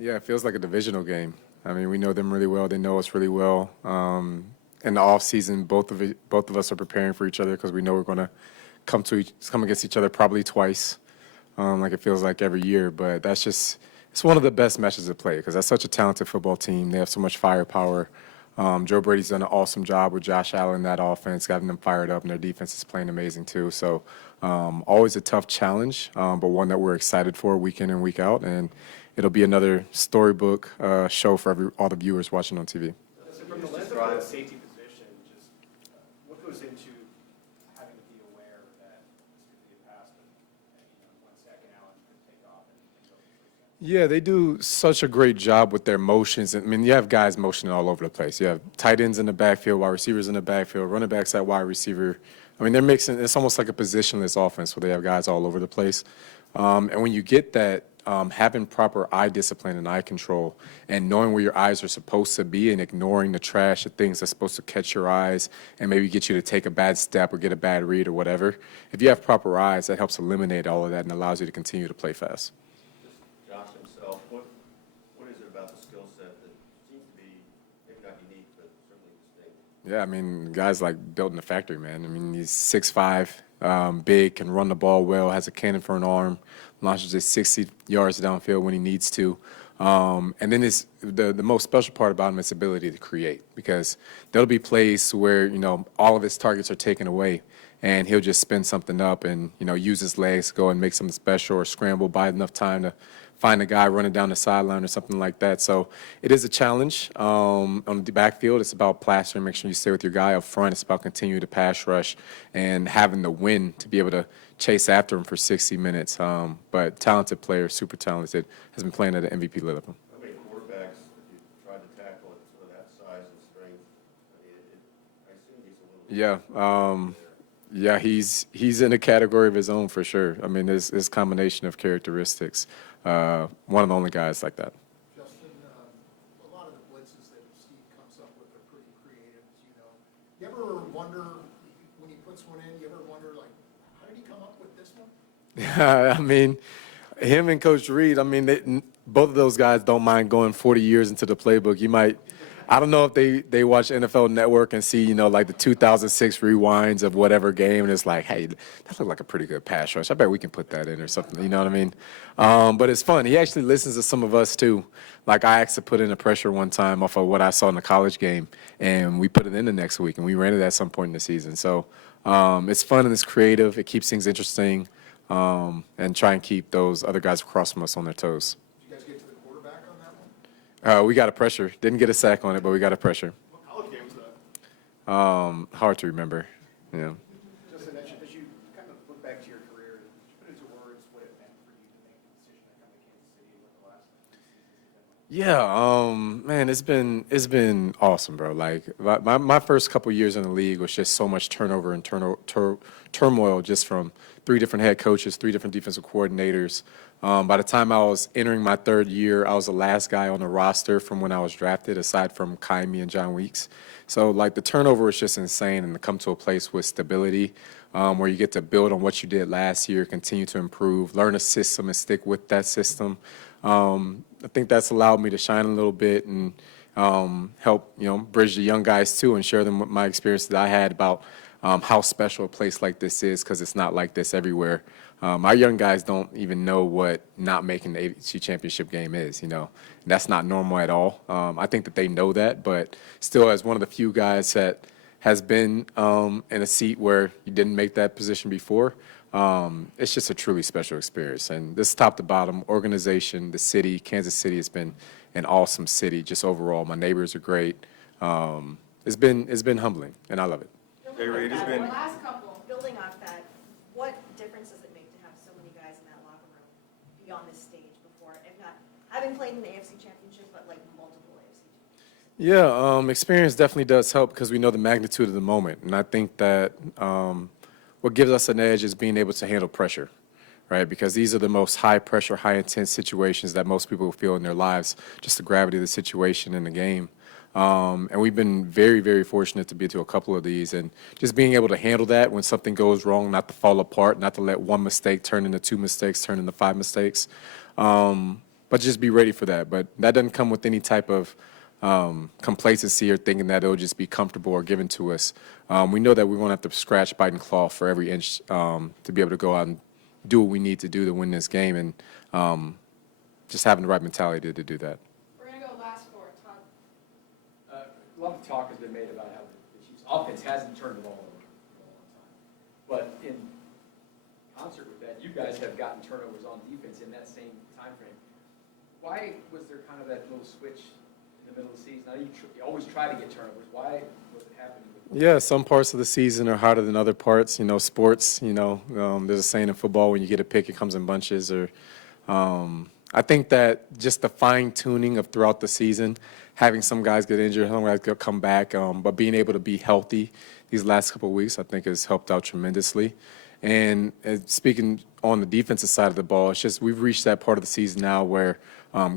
Yeah, it feels like a divisional game. I mean, we know them really well. They know us really well. In the off season, both of us are preparing for each other because we know we're going to come against each other probably twice, like it feels like every year. But it's one of the best matches to play because that's such a talented football team. They have so much firepower. Joe Brady's done an awesome job with Josh Allen in that offense, having them fired up, and their defense is playing amazing too. So always a tough challenge, but one that we're excited for week in and week out. And it'll be another storybook show for all the viewers watching on TV. So from the lens of the safety position, just what goes into having to be aware that this could be a pass, but 1 second Allen could take off and go for 3 seconds? Yeah, they do such a great job with their motions. I mean, you have guys motioning all over the place. You have tight ends in the backfield, wide receivers in the backfield, running backs at wide receiver. I mean, they're mixing. It's almost like a positionless offense where they have guys all over the place. And when you get that, having proper eye discipline and eye control and knowing where your eyes are supposed to be and ignoring the trash, the things that's supposed to catch your eyes and maybe get you to take a bad step or get a bad read or whatever. If you have proper eyes, that helps eliminate all of that and allows you to continue to play fast. Just Josh himself, what is it about the skill set that seems to be maybe not unique, but certainly distinct? Yeah, I mean, guys like built in the factory, man. I mean, he's 6'5", big, can run the ball well, has a cannon for an arm, launches it 60 yards downfield when he needs to. And then the most special part about him is his ability to create, because there'll be plays where, all of his targets are taken away and he'll just spin something up and, use his legs to go and make something special or scramble by enough time to find a guy running down the sideline or something like that. So it is a challenge. On the backfield, it's about plastering, make sure you stay with your guy up front. It's about continuing to pass rush and having the win to be able to chase after him for 60 minutes. But talented player, super talented, has been playing at an MVP level. How many quarterbacks, if you tried to tackle at sort of that size and strength, I assume he's a little bit Yeah, he's in a category of his own for sure. I mean, his combination of characteristics. One of the only guys like that. Justin, a lot of the blitzes that Steve comes up with are pretty creative, as you know. You ever wonder, when he puts one in, you ever wonder, like, how did he come up with this one? Yeah, I mean, him and Coach Reid, I mean, both of those guys don't mind going 40 years into the playbook. I don't know if they watch NFL Network and see, like the 2006 rewinds of whatever game, and it's like, hey, that looked like a pretty good pass rush. I bet we can put that in or something, you know what I mean? But it's fun. He actually listens to some of us, too. Like, I asked to put in a pressure one time off of what I saw in the college game, and we put it in the next week, and we ran it at some point in the season. So it's fun and it's creative. It keeps things interesting, and try and keep those other guys across from us on their toes. Did you guys get to the quarterback on that one? We got a pressure. Didn't get a sack on it, but we got a pressure. What college game was that? Hard to remember. Yeah. Justin, as you kind of look back to your career, put into words what it meant for you to make the decision to come to Kansas City with the last seasons have been like? Yeah, man, it's been awesome, bro. Like my first couple years in the league was just so much turnover and turmoil, just from 3 different head coaches, 3 different defensive coordinators. By the time I was entering my 3rd year, I was the last guy on the roster from when I was drafted, aside from Kaimi and John Weeks. So, like, the turnover was just insane, and to come to a place with stability, where you get to build on what you did last year, continue to improve, learn a system, and stick with that system. I think that's allowed me to shine a little bit and help, bridge the young guys, too, and share them with my experience that I had about how special a place like this is, because it's not like this everywhere. Our young guys don't even know what not making the AFC Championship game is, And that's not normal at all. I think that they know that, but still, as one of the few guys that has been in a seat where you didn't make that position before, it's just a truly special experience. And this top to bottom, organization, the city, Kansas City has been an awesome city just overall. My neighbors are great. It's been humbling, and I love it. Hey, Reid, it's been... Last couple, building off that, what difference does it make to have so many guys in that locker room be on this stage before, if not having played in the AFC Championship, but like multiple AFC Championships? Yeah, experience definitely does help because we know the magnitude of the moment. And I think that what gives us an edge is being able to handle pressure, right? Because these are the most high-pressure, high-intense situations that most people feel in their lives, just the gravity of the situation in the game. And we've been very, very fortunate to be to a couple of these, and just being able to handle that when something goes wrong, not to fall apart, not to let one mistake turn into 2 mistakes, turn into 5 mistakes. but just be ready for that. But that doesn't come with any type of complacency or thinking that it'll just be comfortable or given to us. We know that we're going to have to scratch, bite, and claw for every inch to be able to go out and do what we need to do to win this game, and just having the right mentality to do that. We're going to go last four. Todd. A lot of talk has been made about how the Chiefs' offense hasn't turned the ball over for a long time. But in concert with that, you guys have gotten turnovers on defense in that same time frame. Why was there kind of that little switch in the middle of the season? Now you always try to get turnovers. Why was it happening? Yeah, some parts of the season are harder than other parts. Sports, there's a saying in football, when you get a pick, it comes in bunches. Or I think that just the fine-tuning of throughout the season, having some guys get injured, some guys come back, but being able to be healthy these last couple of weeks, I think has helped out tremendously. And speaking on the defensive side of the ball, it's just we've reached that part of the season now where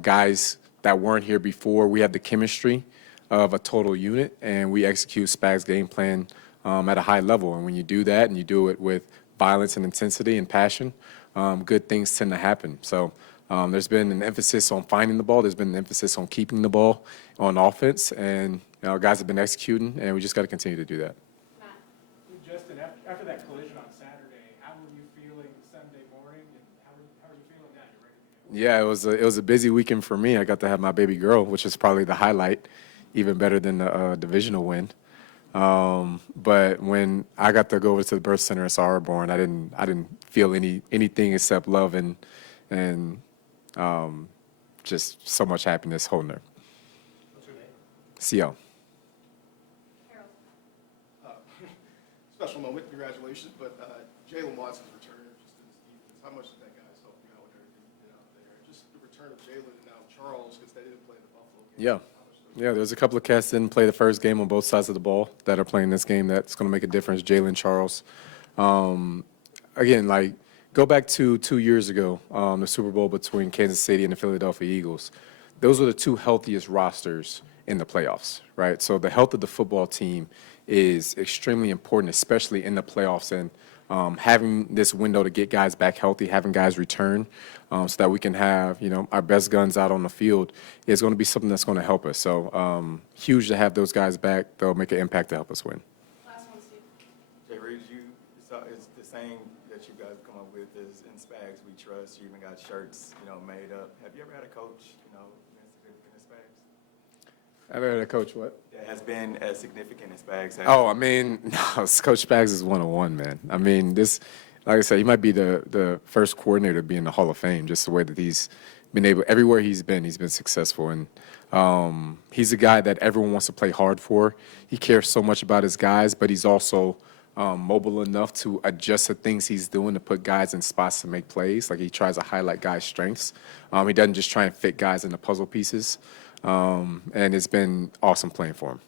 guys that weren't here before, we have the chemistry of a total unit, and we execute Spags' game plan at a high level. And when you do that and you do it with violence and intensity and passion, good things tend to happen. So there's been an emphasis on finding the ball. There's been an emphasis on keeping the ball on offense, and guys have been executing, and we just got to continue to do that. Matt. Justin, after that collision on Saturday, how were you feeling Sunday morning, and how are you feeling now? You ready to go? Yeah, it was a busy weekend for me. I got to have my baby girl, which is probably the highlight, even better than the divisional win. But when I got to go over to the birth center and saw her born, I didn't feel anything except love and just so much happiness holding her. What's her name? CL. Harold. Special moment, congratulations, but Jalen Watson's return just in his defense, how much did that guys help you out with everything you did out there? Just the return of Jalen and now Charles, because they didn't play the Buffalo game. Yeah. Yeah, there's a couple of cats that didn't play the first game on both sides of the ball that are playing this game that's going to make a difference. Jalen, Charles. Again, go back to 2 years ago, the Super Bowl between Kansas City and the Philadelphia Eagles. Those were the two healthiest rosters in the playoffs, right? So the health of the football team is extremely important, especially in the playoffs, and having this window to get guys back healthy, having guys return so that we can have, our best guns out on the field is going to be something that's going to help us. So huge to have those guys back. They'll make an impact to help us win. Last one, Steve. Jay Reid, it's the same that you guys come up with is in Spags We Trust. You even got shirts, made up. Have you ever had a coach, significant as Spags? I've had a coach what? That has been as significant as Spags has. Oh, I mean, no, Coach Spags is 101, man. I mean, like I said, he might be the first coordinator to be in the Hall of Fame, just the way that he's been able, everywhere he's been successful. And he's a guy that everyone wants to play hard for. He cares so much about his guys, but he's also mobile enough to adjust the things he's doing to put guys in spots to make plays. Like, he tries to highlight guys' strengths. He doesn't just try and fit guys into puzzle pieces. And it's been awesome playing for him.